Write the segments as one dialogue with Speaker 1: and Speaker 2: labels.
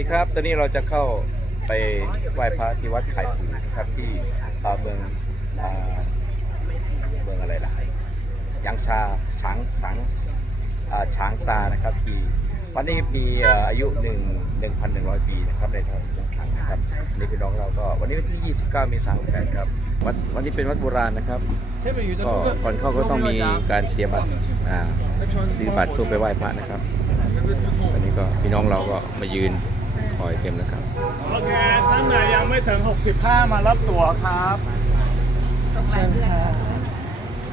Speaker 1: ดีครับ ตอนนี้เราจะเข้าไปไหว้พระที่วัดไข่ฟูนะครับที่อ่าเมืองอ่าเมืองอะไรล่ะยังซาฉางฉางอ่าฉางซานะครับที่วันนี้มีอ่าอายุ1 1,100 ปีนะครับในทางเมืองฉางนะครับอันนี่พี่น้องเราก็วันนี้วันที่ 29 มีสายนครับวัดวันนี้เป็นวัดโบราณนะครับก็ก่อนเข้าก็ต้องมีการเสียบัตรอ่าซื้อบัตรเพื่อไปไหว้พระนะครับตอนนี้ก็พี่น้องเราก็มายืน คอยเต็มแล้วครับ
Speaker 2: โอเค ท่านไหนยังไม่ถึง 65 มารับตั๋วครับเชิญครับ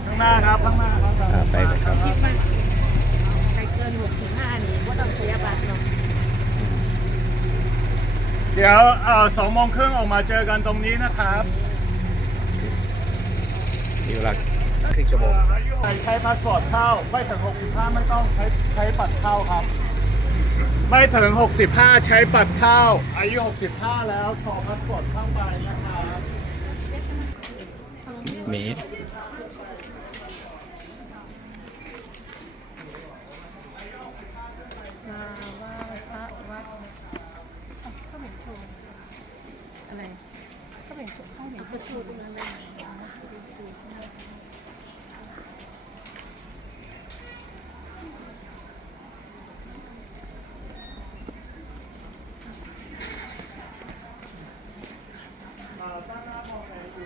Speaker 2: ข้างหน้าครับข้างหน้าครับ
Speaker 1: อ่าไปเลยครับ
Speaker 3: คิดว่าใครเกินหกสิบห้านี่ก็ต้องเสียบัตรเนาะ
Speaker 2: เดี๋ยวเอ่อสองโมงครึ่งออกมาเจอกันตรงนี้นะครับ
Speaker 1: มีเวลาครึ่งชั่วโมง
Speaker 2: อายุใครใช้พาสปอร์ตเข้าไม่ถึง65 ไม่ต้องใช้ใช้บัตรเข้าครับ ไม่ถึง 65 ใช้ปัดเข้า อายุ 65 แล้วโชว์พาสปอร์ตเข้าไปนะครับ
Speaker 1: มี
Speaker 3: มาไหว้พระวัดอะข้าวเหม็นโชว์อะไรข้าวเหม็นโชว์ข้าวเหม็นโชว์ตรงนั้นเลย ไม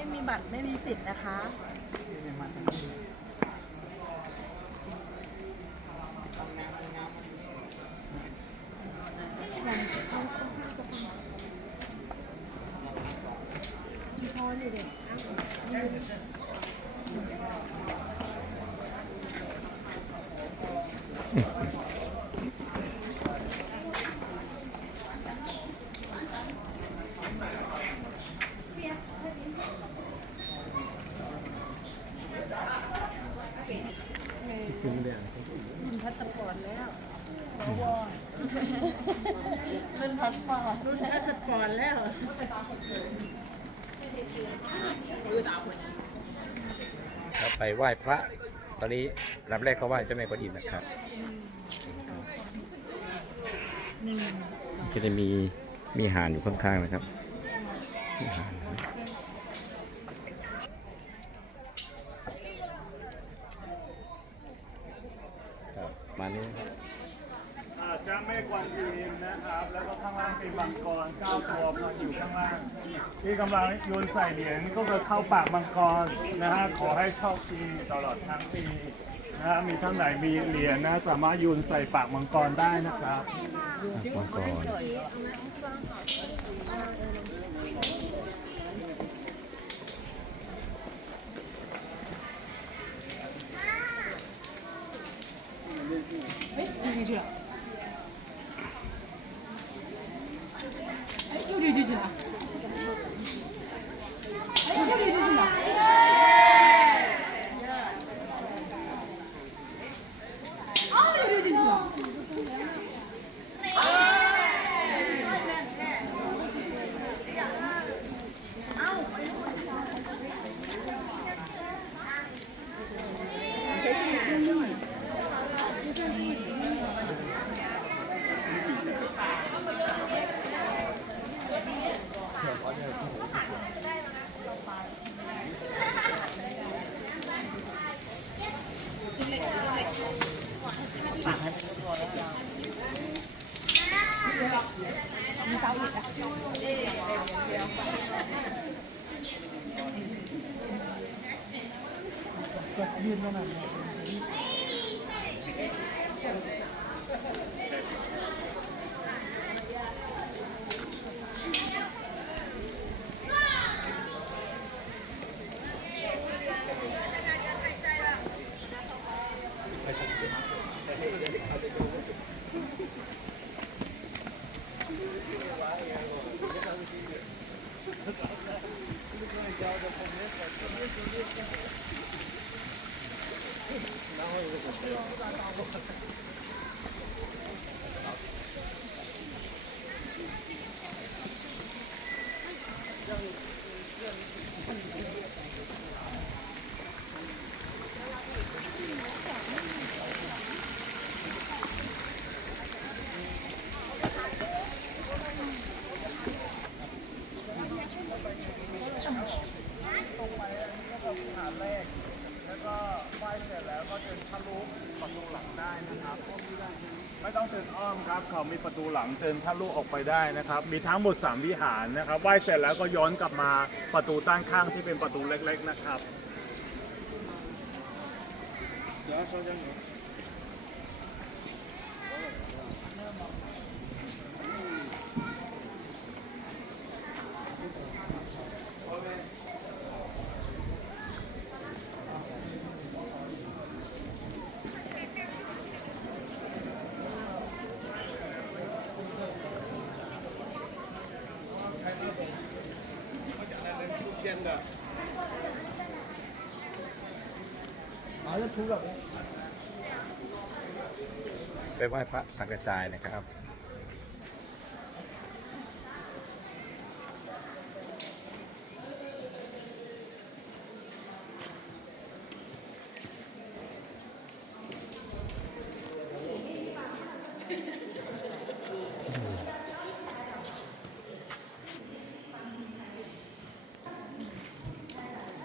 Speaker 3: ่มีบัตรไม่มีสิทธิ์นะคะ รุ่นพาสปอร์ตแล้ววรุ่นพาสปอร์ตรุ่นพาสปอร์ตแล้ว
Speaker 1: เราไปไหว้พระ ตอนนี้ลำแรกก็ไหว้เจ้าแม่กวนอิมนะครับก็จะมีมีหานอยู่ข้างๆนะครับมีหานครับมานี่
Speaker 2: อาจจะไม่กวนอิมนะครับ แล้วก็ข้างล่างเป็นมังกรเก้าตัวมาอยู่ข้างล่าง ที่กำลังโยนใส่เหรียญก็จะเข้าปากมังกรนะฮะขอให้โชคดีตลอดทั้งปีนะฮะมีท่านไหนมีเหรียญนะ สามารถโยนใส่ปากมังกรได้นะครับ
Speaker 1: มังกร
Speaker 3: ปักให้เป็นตัวแล้วมีเตาอี
Speaker 4: กอ่ะยืนขนาดนี้
Speaker 3: เดิ
Speaker 2: นทะลุประตูหลังได้นะครับไม่ต้องเดินอ้อมครับ เขามีประตูหลังเดินทะลุออกไปได้นะครับ มีทั้งหมด 3 วิหารนะครับไหว้เสร็จแล้วก็ย้อนกลับมาประตูด้านข้างที่เป็นประตูเล็ก ๆ นะครับเดี๋ยวช่วยยังหนู
Speaker 1: ไปไหว้พระสังกระจายนะครับ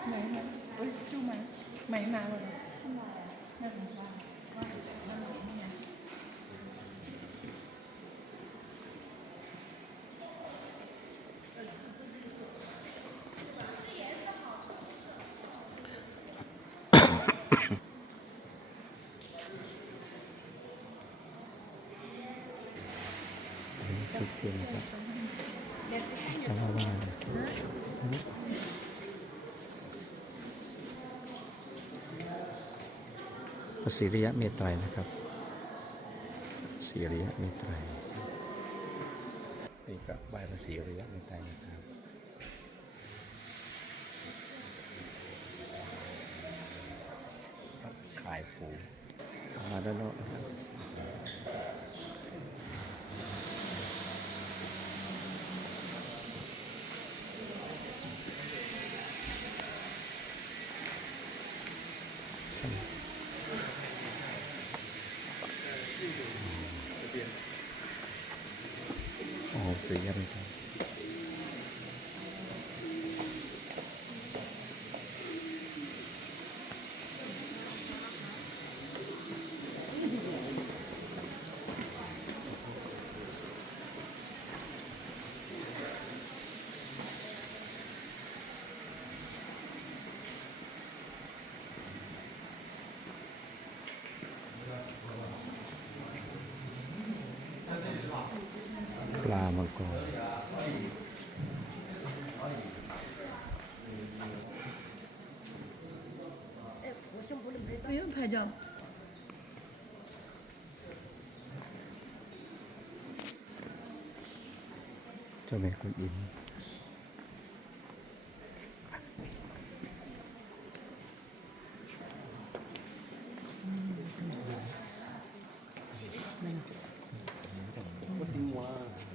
Speaker 3: ไหนไหนเอ้ยจู้ไหมไหมมา เลยนั่นว่าว่านั่นไหนนี่ไง
Speaker 1: ทุกทีนะครับพระว่า พระศิริยะเมตไตรนะครับศิริยะเมตไตรนี่ก็ใบพระศิริยะเมตไตรนะครับขายฟูอ่าด้านนอก มังกร
Speaker 3: 不用拍照。
Speaker 1: เจ้าแม่กุนอิม
Speaker 4: 二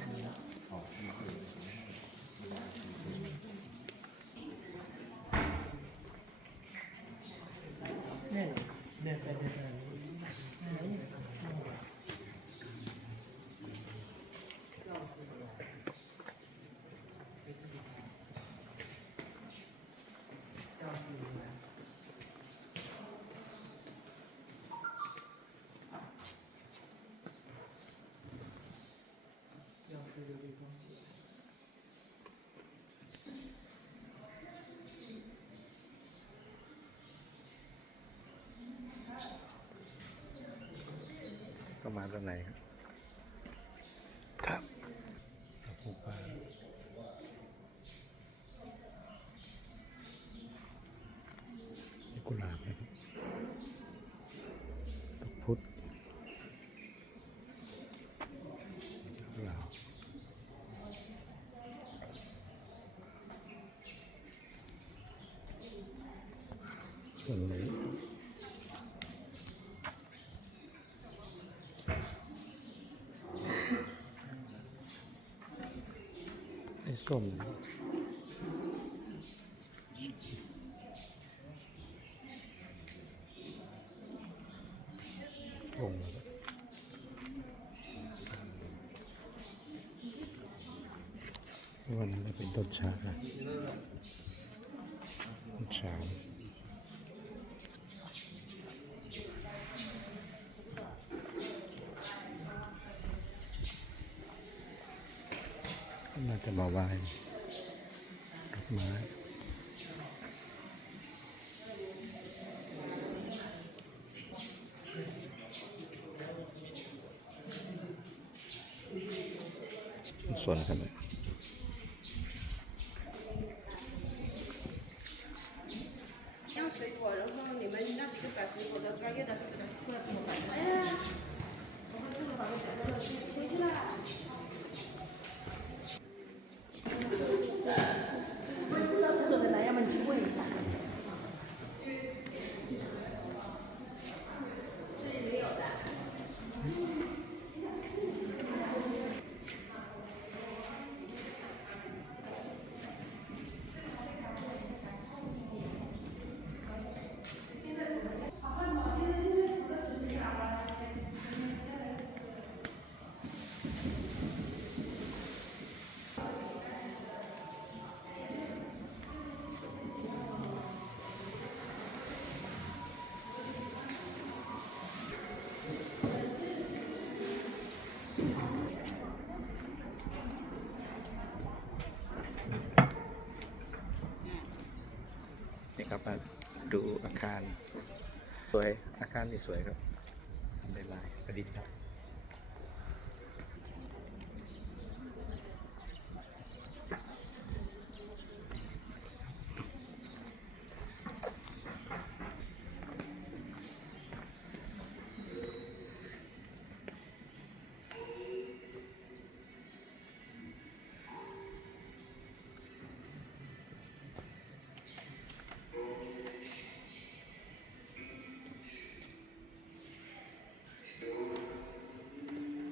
Speaker 1: 생각합니다. มาด้านในครับครับผูกผ้ากุหลาบนะครับตกพุทธ ส่วนนี้ ไอ้ส้มโอ้วันนี้เป็นต้นชาต้นชา น่า จะมาไหว้ดอกไม้ คาร สวยอาคารนี่สวยครับทำได้ลายประดิษฐ์ครับ